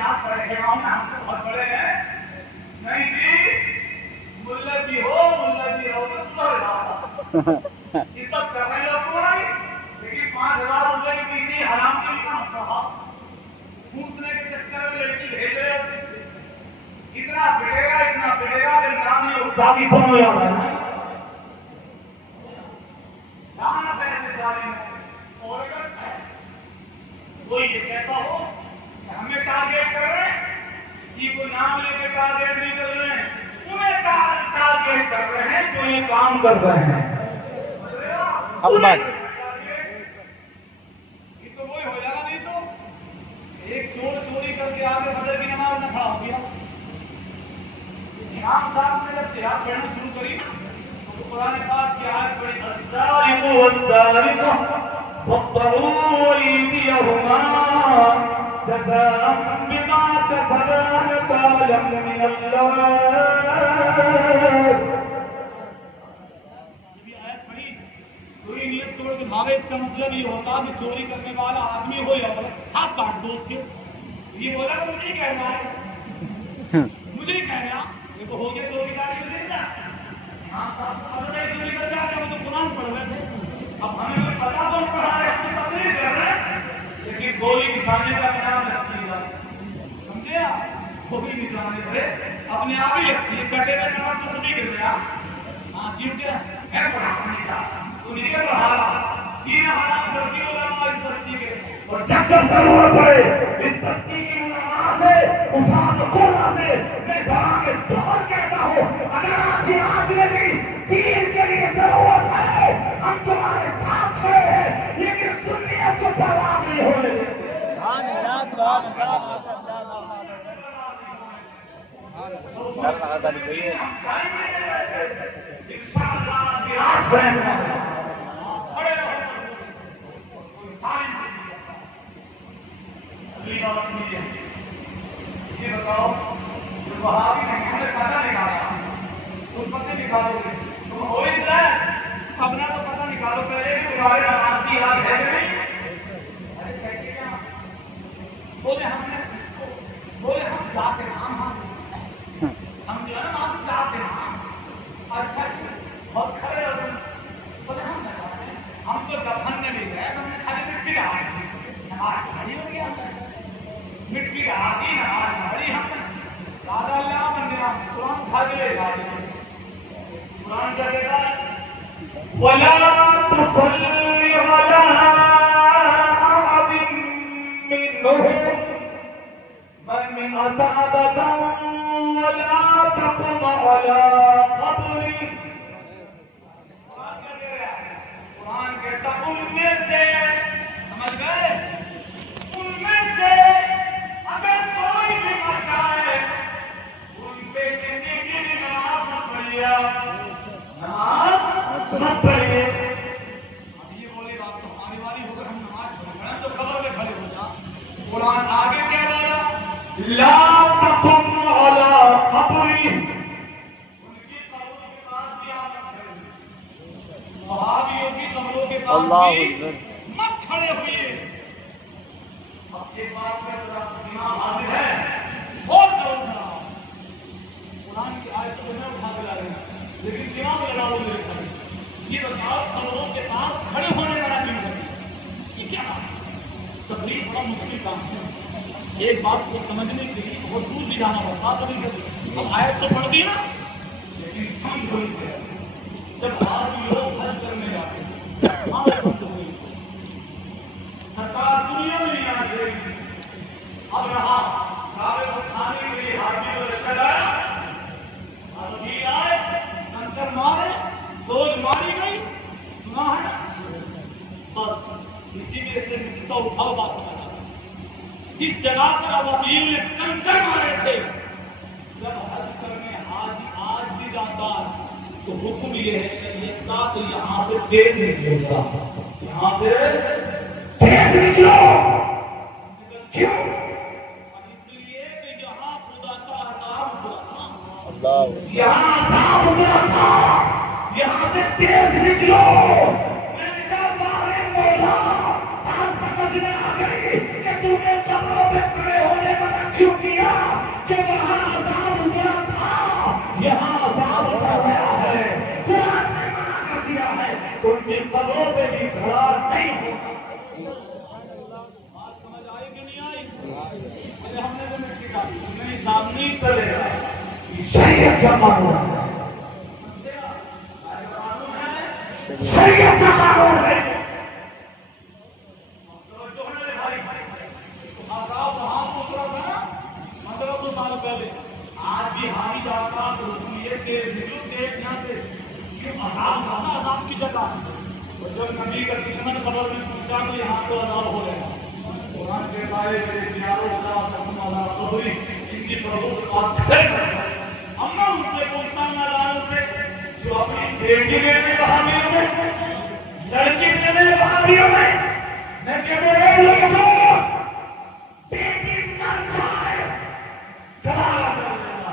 آپ پڑھے ہم تو بہت بڑے ہیں. نہیں جی ملا جی ہو تو سدھر جاؤ. یہ سب کر رہے لوگ تمہاری لیکن 5,000 روپے کی بجلی حرام کی بھی کام کرا پوچھنے کے چکر میں لڑکی بھیج رہے ہوتے. اتنا بڑھے گا کہ نام یہ اٹھاتی کون ہو جاتا ہے. لانا پیسے ساری اور اگر کوئی یہ کہتا ہو کہ ہمیں ٹارگیٹ کر رہے ہیں کسی کو نام لے کے ٹارگیٹ نہیں کر رہے ہیں انہیں ٹارگیٹ کر رہے ہیں جو یہ کام کر رہے ہیں. اب بات یہ تو وہی ہو جائے گا. نہیں تو ایک چور چوری کر کے آگے فجر کی نماز میں کھڑا ہو گیا. امام صاحب نے جب جہاد پڑھنا شروع کری تو قرآن پاک کی آیت پڑھی السارق والسارقة فاقطعوا أيديهما جزاء بما كسبا نكالا من الله. نیت توڑ کے بھاگے اس کا مطلب یہ ہوتا کہ چوری کرنے والا آدمی ہو یا عورت ہاتھ کاٹ دو اس کے. یہ بولا کہ مجھے ہی کہہ رہا ہے مجھے ہی کہہ رہا یہ تو ہو گیا چوری گاڑی میں دیتا. ہاں اب نہیں چوری کر جاتے ہم تو قرآن پڑھ رہے تھے. اب ہمیں کوئی پتا تو پڑھا رہے ہم تو تقریر کر رہے ہیں لیکن گولی نشانے کا نام رکھیے گا. سمجھے آپ گولی نشانے پہ اپنے آپ ہی یہ کٹے میں نام تو خود ہی گر گیا. ہاں گر گیا ہے پڑھا نہیں تھا تو نہیں کر رہا جینا حرام کرتی علماء اس بستی کے. اور جب ضرورت پڑے اس بستی کی علماء سے اساد قرآ سے میں بڑا کے دور کہتا ہوں اگر آپ جہاد میں بھی دین کے لیے ضرورت ہے ہم تمہارے ساتھ کھڑے ہیں لیکن سنیت کو پرواہ نہیں ہونے دیتے. یہ بتاؤ جو وہابی نے ہمیں پتہ نکالا تم پتہ نکالو گے تم ہو اس رہے اپنا تو پتہ نکالو پہلے کہ تمہارے نماز کی حال ہے کہ نہیں. ارے کہتے کیا بولے ہم نے بولے ہم جاتے ہیں ہم جو ہے نا ہم جاتے ہیں. اچھا بہت کھڑے ہو گئے بولے ہم تو دفن میں نہیں گئے ہم نے خالی مٹی ڈال نماز پڑھی ہو گیا مٹی ڈالی نماز پڑھی ہم نے دادا اللہ بن گیا. قرآن اٹھا کے لے جاتے ہیں. قرآن کیا کہتا ہے وَلَا تُصَلِّ عَلَىٰ أَحَدٍ مِّنْهُمْ مَاتَ أَبَدًا وَلَا تَقُمْ عَلَىٰ قَبْرِهِ. قرآن کہتا ان میں سے سمجھ گئے ان میں سے اگر کوئی بھی مر جائے ان پہ کسی کی بھی نماز نہ پڑھیا نماز نہ پڑھیے. اب یہ بولی بات تو ہماری باری ہو کر ہم نماز پڑھیں تو خبر میں کھڑے ہو جا. قرآن آگے کیا بولا لا تقم علی قبری ان کی قبروں کے پاس بھی آپ نہ کھڑے وہابیوں کی قبروں کے پاس بھی مت کھڑے ہوئے. اب ایک بات میں امام حاضر ہے بہت ضرور تھا قرآن کی آیت کو میں اٹھا کے لا رہے ہیں لیکن امام لگاؤ میرے کھڑے. یہ بتاؤ قبروں کے پاس کھڑے ہونے والا کیوں کرے یہ کیا بات ہے. تقریر بڑا مشکل کام ہے. ایک بات کو سمجھنے کے لیے بہت دور بھی جانا پڑتا کبھی کبھی. اب آیت تو پڑھ دی نا لیکن سمجھ ہوئی سے جب آدمی لوگ حج کرنے جاتے ہیں وہاں سمجھ ہوئی سرکار دنیا میں نہیں آنا دے گی. اب رہا کعبے کو کھانے کے لیے حاجی کو رشتہ لایا اب بھی آئے کنکر مارے دوج ماری گئی سنا ہے نا بس اسی لیے سے تو اٹھاؤ بات سمجھا جس جگہ پر ابابیل نے کنکر مارے تھے جب حج کرنے حاجی آج بھی جاتا تو حکم یہ ہے شریعت کا تو یہاں سے تیز نکلے گا یہاں سے تیز نکلو. کیوں اس لیے کہ یہاں خدا کا عذاب ہوا تھا یہاں عذاب ہوا تھا یہاں سے تیز نکلو. میں نے کہا مارے مولا بات سمجھ میں آ گئی کہ تم نے قبروں پہ کھڑے ہونے کا کیوں کیا کہ وہاں عذاب اترا تھا، یہاں عذاب اتر گیا ہے، قرآن نے منع کر دیا ہے، ان کی قبروں پہ بھی کھڑا نہیں ہوگا۔ بات سمجھ آئی کہ نہیں آئی؟ ارے ہم نے تو مٹی ڈالی، نہیں صاحب نہیں چلے گا، شریعت کا قانون ہے، شریعت کا قانون ہے۔ آج بھی ہاری جاتا تو یہ یہاں سے یہ عذاب تھا نا، عذاب کی جگہ، اور جب نبی کا دشمن قبر میں پہنچا تو یہاں تو عذاب ہو گیا۔ قرآن کہتا ہے کہ دیارو عذاب سکم عذاب قبری، ان کی پربھو بات کھڑے کرتا ہے۔ اما ان سے پوچھتا ہوں اللہ سے جو اپنی بیٹی دینے بہامیوں میں، لڑکی دینے بہامیوں میں، میں کہ میرے لوگوں بیٹی مر جائے سوال کر لینا،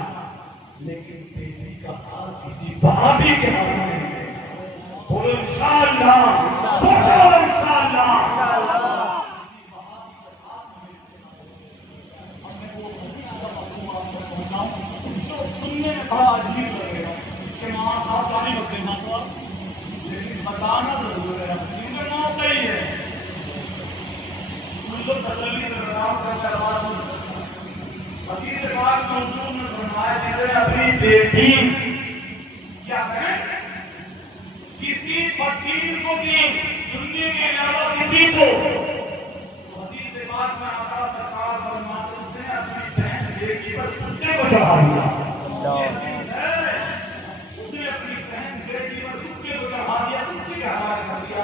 لیکن بیٹی کا حال کسی بہادی کے حال میں نہیں ہے۔ بولو انشاءاللہ، بولو انشاءاللہ۔ جو سننے میں بڑا عجیب لگے گا کہ ماں صاحب جانے ہوتے ہیں تو آپ، لیکن بتانا ضرور ہے، کیونکہ موقع ہی ہے۔ ان کو تسلی سے بتاؤ کر کروا دوں۔ حدیث پاک میں حضور نے فرمایا جسے اپنی بیٹی کیا کریں کسی فقیر کو دی، سننے کے علاوہ کسی کو، تو حدیث پاک میں آقا سرکار فرماتے ہیں اس نے اپنی بہن بیٹی پر کتے کو چڑھا دیا۔ یہ حدیث ہے، اس نے اپنی بہن بیٹی پر کتے کو چڑھا دیا، کتے کے حوالے کر دیا۔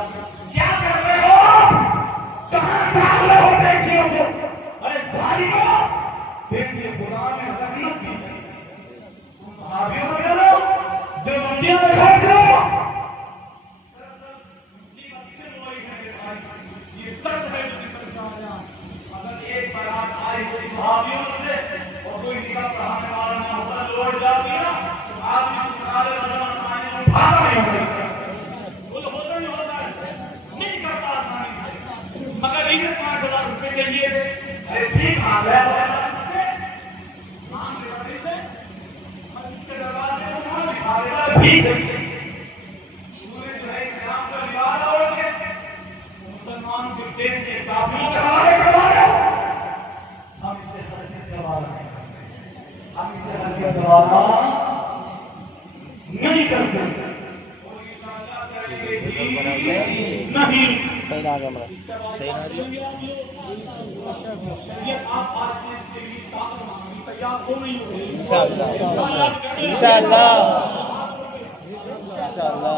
کیا کر رہے ہو؟ کہاں ڈال رہے ہو بیٹیوں کو؟ ارے ظالموں، بیٹی خدا میں رحمت کی، تم صحابیوں میں کرو، دیوبندیوں میں کھڑ کرو۔ یہ درد ہے جو ذکر کر رہا ہوں۔ اگر ایک بارات آئی ہوئی صحابیوں سے اور کوئی نکاح پڑھانے والا نہ ہوتا لوٹ جاتی نا، تو آدمی کو سارے رضا مسائل میں اٹھانا نہیں ہوتا، وہ ہوتا نہیں ہوتا ہے، نہیں کرتا آسانی سے، مگر انہیں 5,000 روپے چاہیے تھے، ارے ٹھیک آ گیا مسلمان کے دین کے کافروں کے حوالے کروا رہے ہو۔ ہم اسے ہرگز گوارا نہیں کرتے، ہم اسے ہرگز گوارا نہیں کرتے، اور انشاءاللہ کریں گے نہیں۔ صحیح آگے مرا صحیح آ رہی ہے۔ شریعت آپ آج سے اس کے لیے طاقت مانگی تیار ہو نہیں ہوگی انشاءاللہ انشاءاللہ انشاءاللہ۔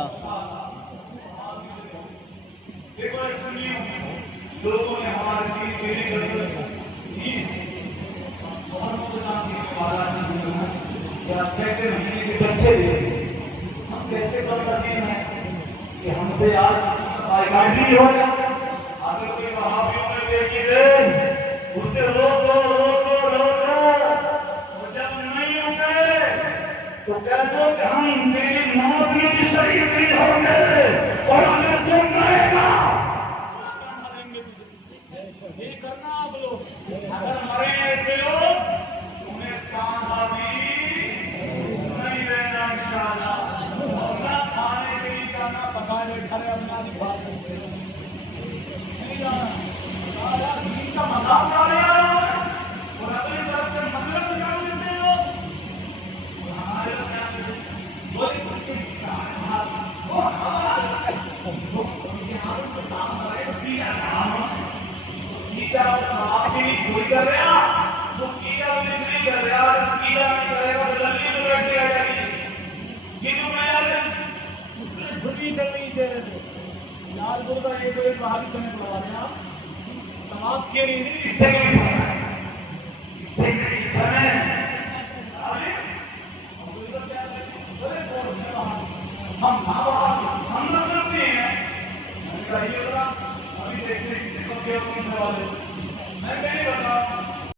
دیکھو سنیو، لوگوں نے ہمارے دین کے لیے بہت کچھ چاہتے ہیں، یا 6 مہینے کے بچے دے، ہم کیسے بدنصیب ہیں کہ ہم سے آج آئیڈی ہو جائے۔ اگر کوئی صحابیوں میں دیکھی دے اس سے روکو روکو روکو، اور جب نہیں ہوں گے تو کہہ دو کہ ہم میری موت میں بھی شریک نہیں ہوں گے، اور اگر تم مرے گا یہ کرنا آپ لوگ، اگر مرے ایسے لوگ انہیں کہاں بھی نہیں رہنا انشاءاللہ، اور نہ کھانے کے لیے جانا، پکانے کھانے اپنا دکھا سکتے ہیں، نہیں جانا سارا دین کا مذاق کر رہے ہیں اور اپنی طرف سے مطلب نکال دیتے ہو، اور ہمارے وہی کچھ کر رہا تو کیا نہیں کر رہا، کیا نہیں کرے گا جلدی سے بیٹھ کے آ جائے گی، یہ جو میں چھٹی چل نہیں دے رہے تھے لال گور کا ایک بہادی کرنے پڑا رہے آپ سماپت کے لیے نہیں